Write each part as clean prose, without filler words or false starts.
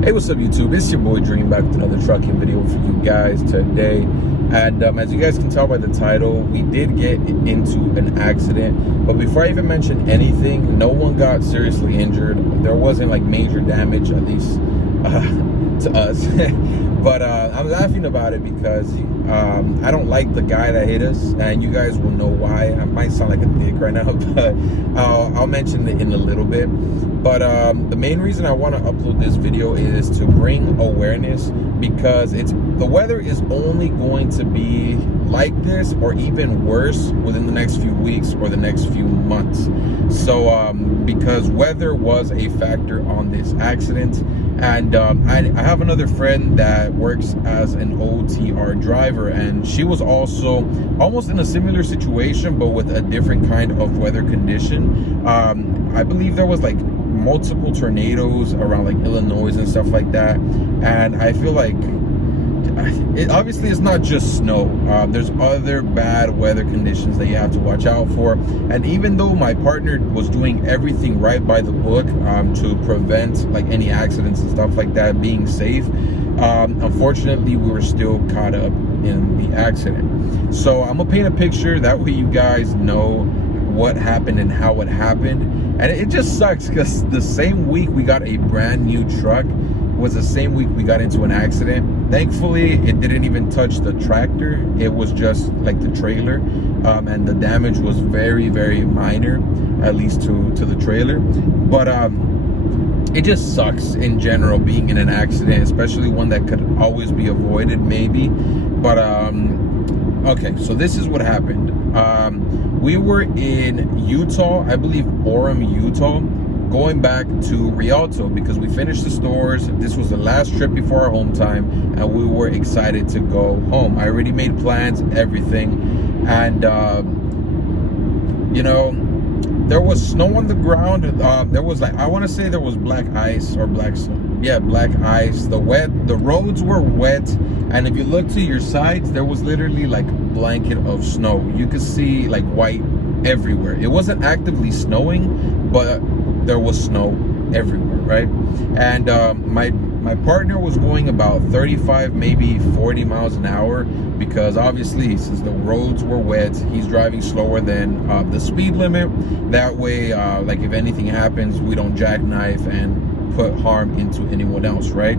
Hey, what's up YouTube? It's your boy Dream back with another trucking video for you guys today. And as you guys can tell by the title, we did get into an accident. But before I even mention anything, no one got seriously injured. There wasn't like major damage, at least to us. But I'm laughing about it because I don't like the guy that hit us, and you guys will know why. I might sound like a dick right now, but I'll mention it in a little bit. But the main reason I want to upload this video is to bring awareness, because the weather is only going to be like this or even worse within the next few weeks or the next few months. So because weather was a factor on this accident. And I have another friend that works as an OTR driver, and she was also almost in a similar situation, but with a different kind of weather condition. I believe there was like multiple tornadoes around like Illinois and stuff like that, and I feel like obviously it's not just snow. There's other bad weather conditions that you have to watch out for. And even though my partner was doing everything right by the book to prevent like any accidents and stuff like that, being safe, unfortunately we were still caught up in the accident. So I'm gonna paint a picture, that way you guys know what happened and how it happened. And it just sucks because the same week we got a brand new truck was the same week we got into an accident. Thankfully, it didn't even touch the tractor. It was just like the trailer, and the damage was very, very minor, at least to the trailer. But it just sucks in general being in an accident, especially one that could always be avoided maybe. But okay, so this is what happened. We were in Utah, I believe Orem, Utah, going back to Rialto because we finished the stores. This was the last trip before our home time, and we were excited to go home. I already made plans, everything, and you know, there was snow on the ground. There was like, I want to say there was black ice or black snow. Yeah, black ice. The roads were wet, and if you look to your sides, there was literally like a blanket of snow. You could see like white everywhere. It wasn't actively snowing, but there was snow everywhere, right? And my partner was going about 35, maybe 40 miles an hour, because obviously since the roads were wet, he's driving slower than the speed limit. That way, like if anything happens, we don't jackknife and put harm into anyone else, right?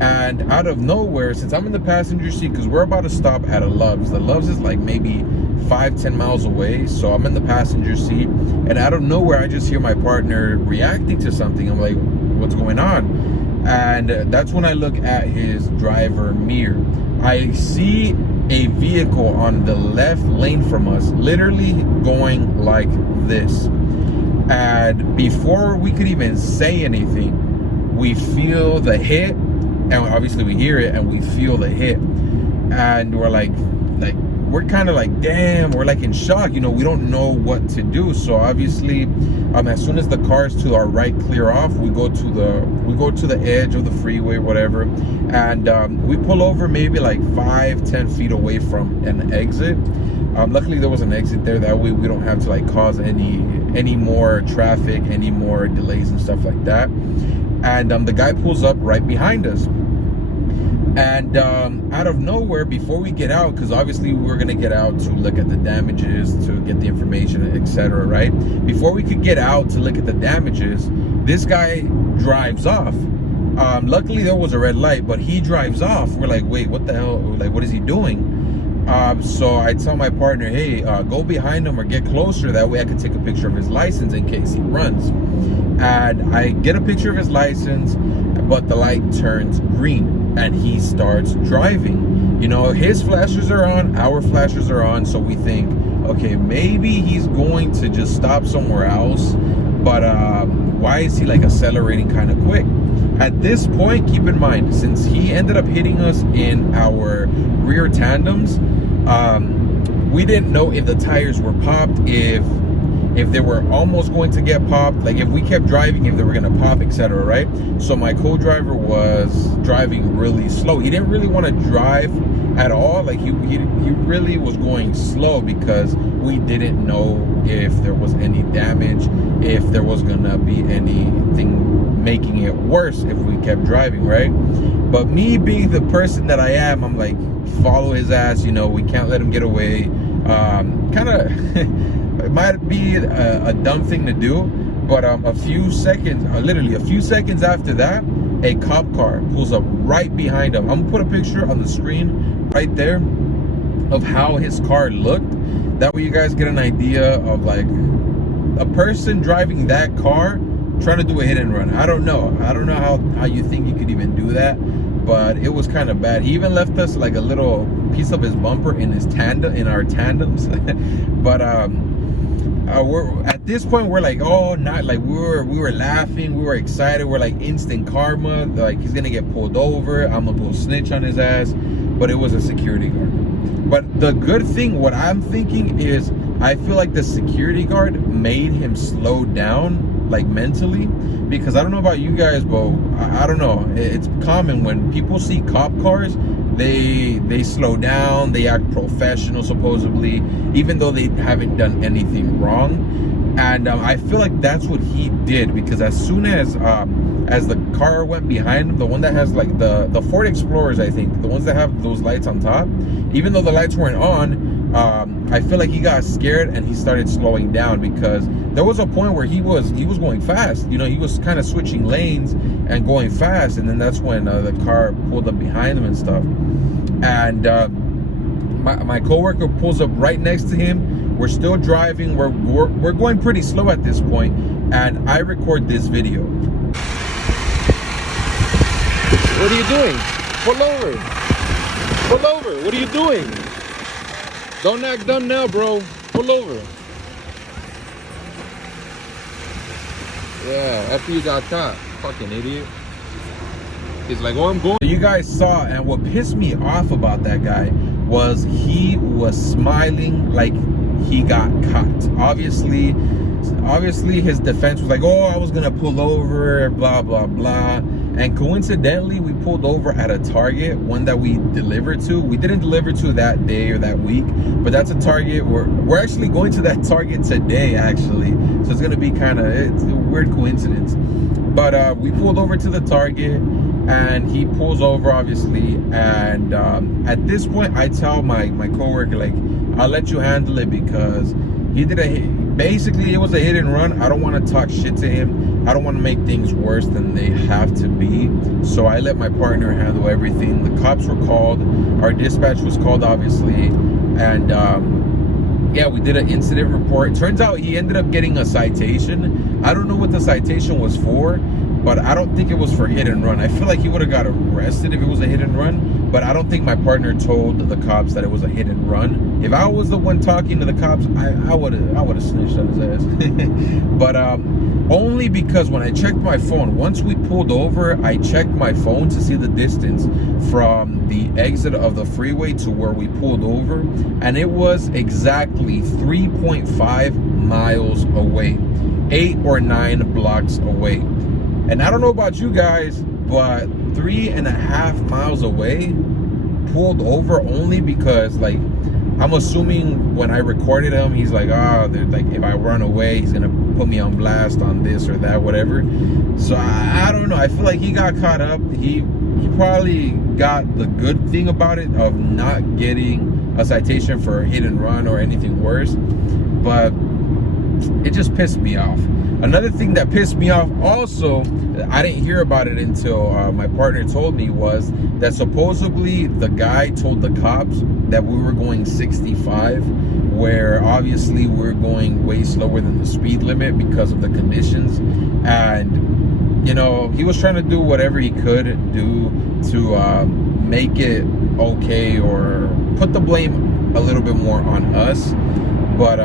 And out of nowhere, since I'm in the passenger seat, because we're about to stop at a Love's. The Love's is like maybe 5-10 miles away, so I'm in the passenger seat, and out of nowhere I just hear my partner reacting to something. I'm like, what's going on? And that's when I look at his driver mirror. I see a vehicle on the left lane from us, literally going like this. And before we could even say anything, we feel the hit, and obviously we hear it and we feel the hit, and we're like we're kind of like, damn, we're like in shock, you know, we don't know what to do. So obviously as soon as the cars to our right clear off, we go to the edge of the freeway, whatever, and we pull over maybe like 5-10 feet away from an exit. Luckily there was an exit there, that way we don't have to like cause any more traffic, any more delays and stuff like that. And the guy pulls up right behind us. And out of nowhere, before we get out, because obviously we're gonna get out to look at the damages, to get the information, etc., right? Before we could get out to look at the damages, this guy drives off. Luckily there was a red light, but he drives off. We're like, wait, what the hell? Like, what is he doing? So I tell my partner, hey, go behind him or get closer, that way I can take a picture of his license in case he runs. And I get a picture of his license, but the light turns green and he starts driving. You know, his flashers are on, our flashers are on, so we think, okay, maybe he's going to just stop somewhere else, but why is he like accelerating kind of quick? At this point, keep in mind, since he ended up hitting us in our rear tandems, we didn't know if the tires were popped, if they were almost going to get popped, like if we kept driving, if they were going to pop, etc., right? So my co-driver was driving really slow. He didn't really want to drive at all. Like he really was going slow because we didn't know if there was any damage, if there was going to be anything making it worse if we kept driving, right? But me being the person that I am, I'm like, follow his ass, you know, we can't let him get away. Kind of it might be a dumb thing to do, but a few seconds, literally a few seconds after that, a cop car pulls up right behind him. I'm gonna put a picture on the screen right there of how his car looked. That way you guys get an idea of like a person driving that car trying to do a hit and run. I don't know how you think you could even do that, but it was kind of bad. He even left us like a little piece of his bumper in his tandem, in our tandems. But we're at this point, we're like, oh, not like we were laughing, we were excited, we're like instant karma, like he's gonna get pulled over, I'm gonna go snitch on his ass. But it was a security guard. But the good thing, what I'm thinking is, I feel like the security guard made him slow down, like mentally, because I don't know about you guys, but I don't know, it's common when people see cop cars, they slow down, they act professional supposedly, even though they haven't done anything wrong. And I feel like that's what he did, because as soon as the car went behind him, the one that has like the Ford Explorers, I think, the ones that have those lights on top, even though the lights weren't on, I feel like he got scared and he started slowing down, because there was a point where he was going fast. You know, he was kind of switching lanes and going fast, and then that's when the car pulled up behind him and stuff. And my coworker pulls up right next to him. We're still driving. We're going pretty slow at this point, and I record this video. What are you doing? Pull over. Pull over. What are you doing? Don't act dumb now, bro. Pull over. Yeah, after you got caught. Fucking idiot. He's like, oh, I'm going. You guys saw, and what pissed me off about that guy was he was smiling like he got caught. Obviously his defense was like, oh, I was gonna pull over, blah blah blah. And coincidentally, we pulled over at a Target, one that we delivered to. We didn't deliver to that day or that week, but that's a Target. We're actually going to that Target today, actually. So it's gonna be it's a weird coincidence. But we pulled over to the Target, and he pulls over, obviously. And at this point, I tell my coworker, like, I'll let you handle it, because he did basically it was a hit and run. I don't want to talk shit to him. I don't want to make things worse than they have to be. So I let my partner handle everything. The cops were called. Our dispatch was called, obviously. And yeah, we did an incident report. Turns out he ended up getting a citation. I don't know what the citation was for, but I don't think it was for hit and run. I feel like he would have got arrested if it was a hit and run, but I don't think my partner told the cops that it was a hit and run. If I was the one talking to the cops, I would have snitched on his ass. But only because when I checked my phone, once we pulled over, I checked my phone to see the distance from the exit of the freeway to where we pulled over, and it was exactly 3.5 miles away, 8 or 9 blocks away. And I don't know about you guys, but 3.5 miles away, pulled over only because, like, I'm assuming when I recorded him, he's like, like, if I run away, he's gonna put me on blast on this or that, whatever. So I don't know. I feel like he got caught up. He probably got the good thing about it of not getting a citation for hit and run or anything worse, but it just pissed me off. Another thing that pissed me off also, I didn't hear about it until my partner told me, was that supposedly the guy told the cops that we were going 65, where obviously we're going way slower than the speed limit because of the conditions. And, you know, he was trying to do whatever he could do to make it okay, or put the blame a little bit more on us. But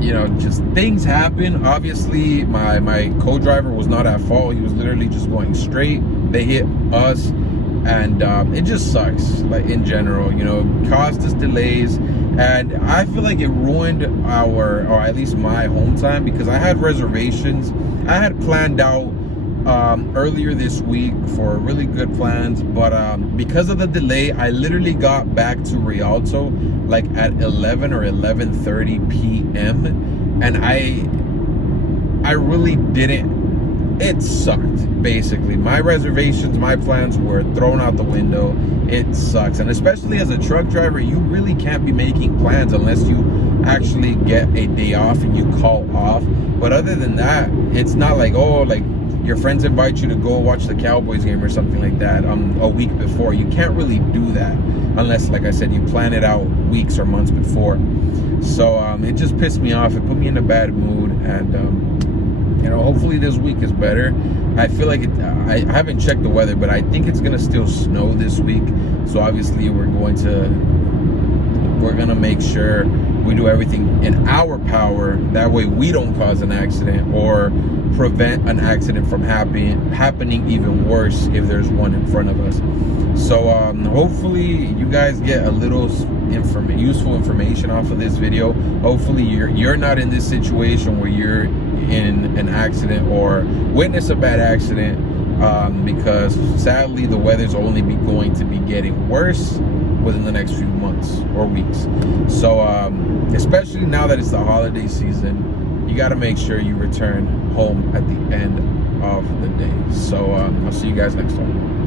you know, just things happen. Obviously my co-driver was not at fault. He was literally just going straight. They hit us, and it just sucks, like, in general, you know, caused us delays. And I feel like it ruined our, or at least my home time, because I had reservations. I had planned out earlier this week for really good plans, but because of the delay, I literally got back to Rialto like at 11 or 11:30 p.m. and I really didn't it sucked. Basically, my reservations, my plans were thrown out the window. It sucks. And especially as a truck driver, you really can't be making plans unless you actually get a day off and you call off. But other than that, it's not like, oh, like your friends invite you to go watch the Cowboys game or something like that a week before. You can't really do that unless, like I said, you plan it out weeks or months before. So it just pissed me off. It put me in a bad mood. And you know, hopefully this week is better. I feel like I haven't checked the weather, but I think it's gonna still snow this week. So obviously we're gonna make sure we do everything in our power, that way we don't cause an accident or prevent an accident from happening even worse if there's one in front of us. So hopefully you guys get a little useful information off of this video. Hopefully you're not in this situation where you're in an accident or witness a bad accident, because sadly the weather's only going to be getting worse within the next few months or weeks. So especially now that it's the holiday season, you got to make sure you return home at the end of the day. So I'll see you guys next time.